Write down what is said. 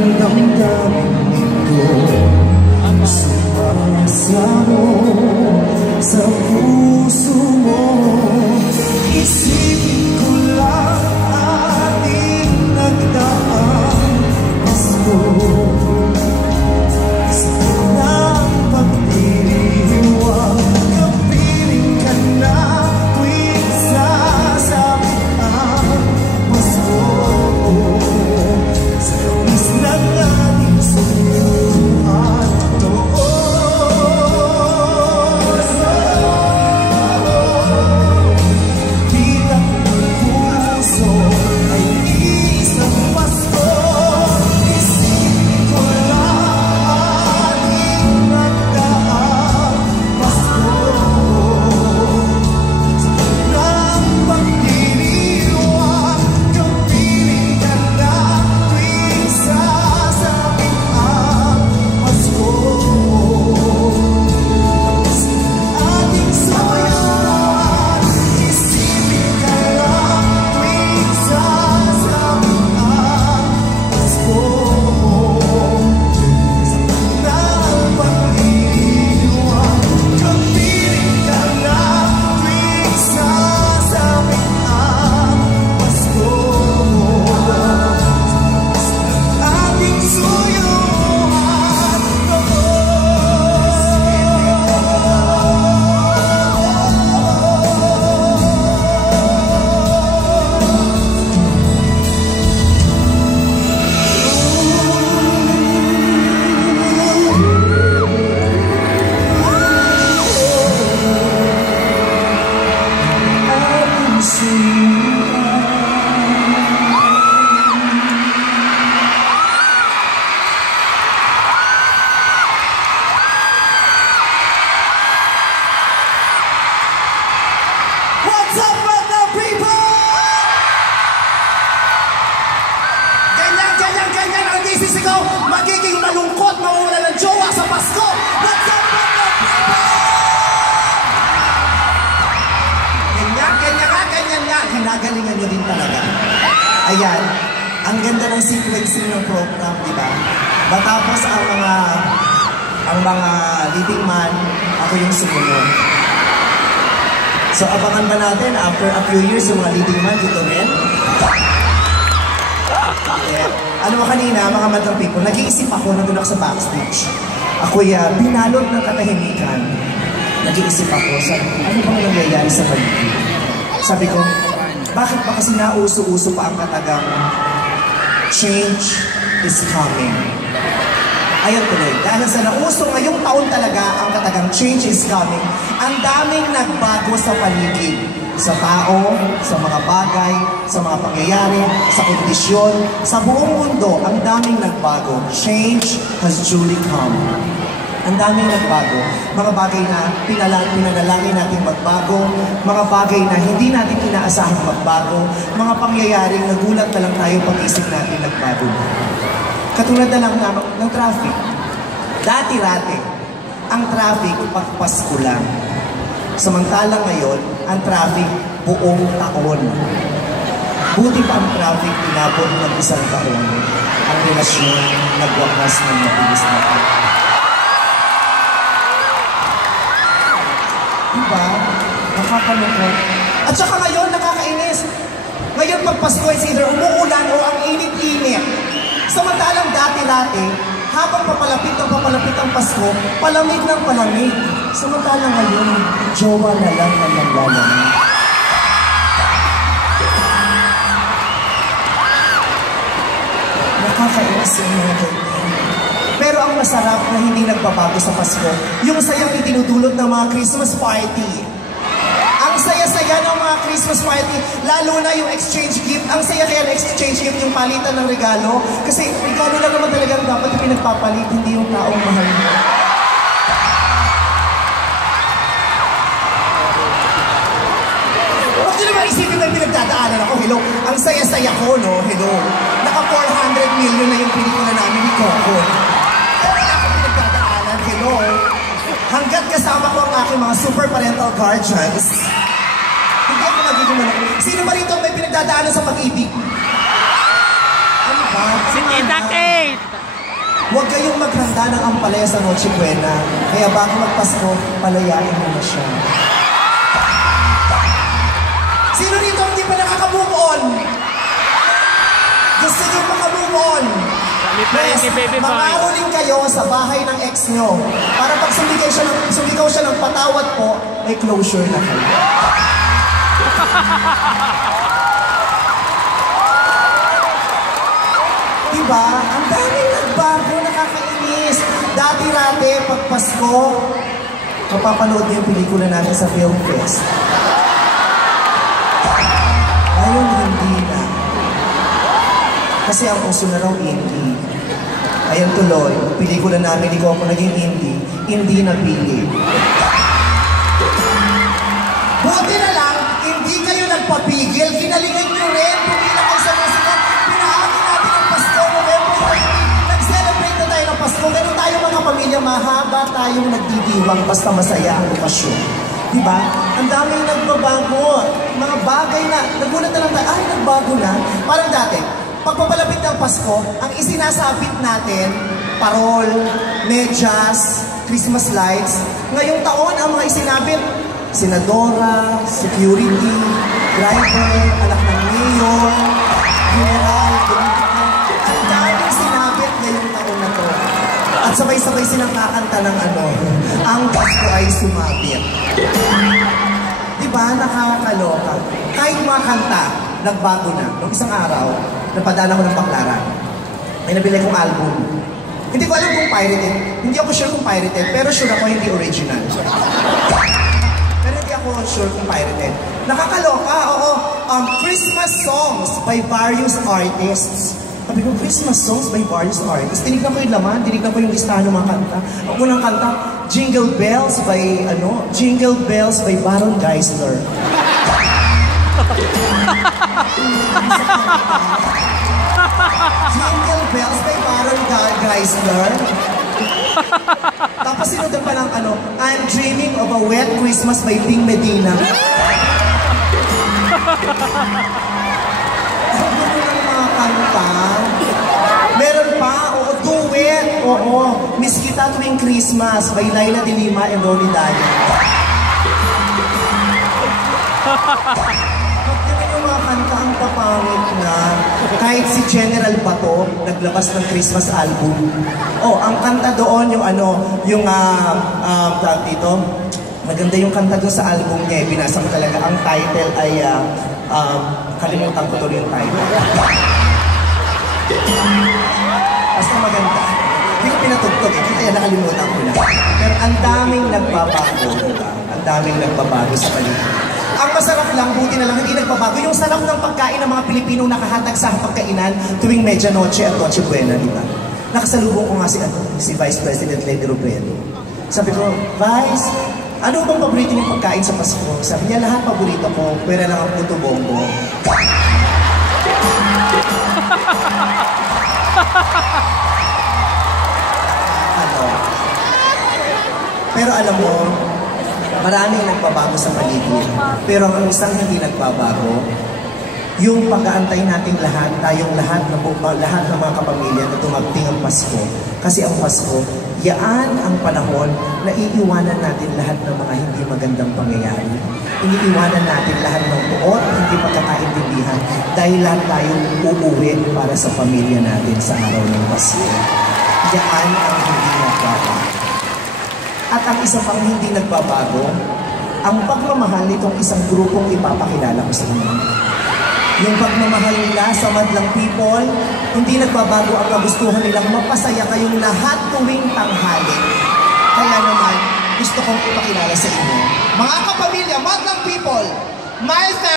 ang damdamin ko sumasamo sa puso mo. Isipin ko lang ating nagdaang Pasko. Sa unang pagdiriwang kapiling ka na tuwing sasabit ang Pasko. Sa labis ng ating suyuan magiging malungkot, mawawala ng jowa sa Pasko. What's up, mga people? Ganyan nga. Hinagalingan nyo din talaga. Ayan, ang ganda ng sequencing ng program, di ba? Matapos ang mga leading man, ako yung sumunod. So, abangan ba natin, after a few years, yung mga leading man dito rin? Ano mo kanina, mga madlang people, nag-iisip ako, nandun ako sa backstage. Ako'y binalot ng katahimikan. Nag-iisip ako, ano bang nangyayari sa paligid? Sabi ko, bakit pa kasi nauso-uso pa ang katagang change is coming? Ayun tuloy, dahil sa nauso ngayong taon talaga ang katagang change is coming, ang daming nagbago sa paligid. Sa tao, sa mga bagay, sa mga pangyayari, sa kondisyon, sa buong mundo, ang daming nagbago. Change has truly come. Ang daming nagbago. Mga bagay na pinanalangin natin magbago, mga bagay na hindi natin inaasahang magbago, mga pangyayaring nagulat na lang tayo pag-isip natin nagbago. Katulad na lang ng traffic. Dati-rati, ang traffic pagpasko lang. Samantalang ngayon, ang traffic buong taon. Buti pa ang traffic tinapon ng isang taon. Ang relasyon nagwakas ng mabilis na ito. Diba? Nakakalungkot. At saka ngayon, nakakainis. Ngayon pag Pasko is either umuulan o ang init-init. Samantalang dati-dati, habang papalapit ang Pasko, palamig ng palamig. Samantalang ngayon, jowa na lang ng naglalang. Nakakainis yung mga ganyan. Pero ang masarap na hindi nagbabago sa Pasko, yung sayang itinutulot ng mga Christmas party. Ang saya-saya ng mga Christmas party, lalo na yung exchange gift. Ang saya kaya ng exchange gift, yung palitan ng regalo. Kasi regalo lang naman talagang dapat yung pinagpapalit, hindi yung taong mahal mo. Huwag nyo naman isipin na pinagdadaanan ako. Hello, ang saya-saya ko, no? Hello. Naka 400 million na yung pelikula namin ni Coco. Wala akong pinagdadaanan. Hello. Hanggat kasama ko ang aking mga super parental guardians, hindi ako magiging malaki. Sino ba rito may pinagdadaanan sa pag-ibig? Ano ba? Si Tita Kate! Huwag kayong maghanda ng ampalaya sa Noche Buena. Kaya bago magpasko, palayain mo na siya. Sino dito hindi pa nakaka-move on? Gusto nyo maka-move on? Yes, makaroling kayo sa bahay ng ex nyo. Para pag sumigaw siya ng patawad po, may closure na kayo. Diba? Ang daming nagbago, nakakainis. Dati-rati, pag Pasko, mapapanood niyo yung pelikula natin sa Film Fest. Ngayon, hindi na. Kasi ang uso na raw indie. Ayan tuloy, pelikula namin, ikaw ako naging indie napili. Buti na lang, hindi kayo nagpapigil, kinalingan nyo rin, pumila kayo sa musika, pinahamin natin ang Pasko, November 20, nag-celebrate na tayo ng Pasko, ganun tayo mga pamilya, mahaba tayong nagdidiwang, basta masaya ang okasyon. Diba? Ang daming nagbabago, mga bagay na, nagulat na lang tayo, ay nagbago na, parang dati, pagpapalapit ng Pasko, ang isinasabit natin, parol, medyas, Christmas lights. Ngayong taon, ang mga isinabit, senadora, security, driver, anak ng mayor, general, politiko. Ang daming sinabit ngayong taon na to. At sabay-sabay silang kakanta ng ang Pasko ay sumabit. Diba? Nakakaloka. Kahit mga kanta, nagbago na. Noong isang araw, napadala ko ng Baclaran. May nabili kong album. Hindi ko alam kung pirated. Hindi ako sure kung pirated, pero sure ako hindi original. Pero hindi ako sure kung pirated. Nakakaloka, oo. Christmas songs by various artists. Sabi ko, Christmas songs by various artists. Tinignan ko yung laman, tinignan ko yung listahan ng mga kanta. Ang unang kanta, Jingle Bells by, Jingle Bells by Baron Geisler. Jingle Bells by Baron Geisler. Tapos sinundan pa lang I'm Dreaming of a Wet Christmas by Ting Medina. Ang gusto ng mga kanta. Meron pa, duet. Miss Kita Tuwing Christmas by Laila de Lima and Ronnie Daya. Kanta ang papangit na kahit si General Bato naglabas ng Christmas album. Ang kanta doon yung tawag dito, maganda yung kanta doon sa album niya, binasa ko talaga. Ang title ay kalimutan ko tuloy yung title. Basta maganda. Hindi ko pinatugtog kaya nakalimutan ko na. Pero ang daming nagbabago, ang daming nagbabago sa paligid. Ang masarap lang, buti na lang, hindi nagbabago. Yung sarap ng pagkain ng mga Pilipinong nakahatag sa pagkainan tuwing Medianoche at Noche Buena, di ba? Nakasalubong ko nga si Vice President Lady Robredo. Sabi ko, Vice, ano bang paborito niyong pagkain sa Pasko? Sabi niya, lahat paborito ko, pwera lang ang puto bongo. Pero alam mo, maraming nagbabago sa paligid. Pero ang isang hindi nagbabago, yung pag-aantay nating lahat, tayong lahat ng mga kapamilya na tumagting ang Pasko. Kasi ang Pasko, yaan ang panahon na iiwanan natin lahat ng mga hindi magandang pangyayari. Iniiwanan natin lahat ng buot, hindi pagkakaintindihan, dahil lahat tayong uuwi para sa pamilya natin sa araw ng Pasko. Yaan ang hindi nagbabago. At ang isa pang hindi nagbabago, ang pagmamahal nitong isang grupong ipapakilala ko sa inyo. Yung pagmamahal nila sa madlang people, hindi nagbabago ang kagustuhan nilang mapasaya kayong lahat tuwing tanghali. Kaya naman, gusto kong ipakilala sa inyo. Mga kapamilya, madlang people, my family,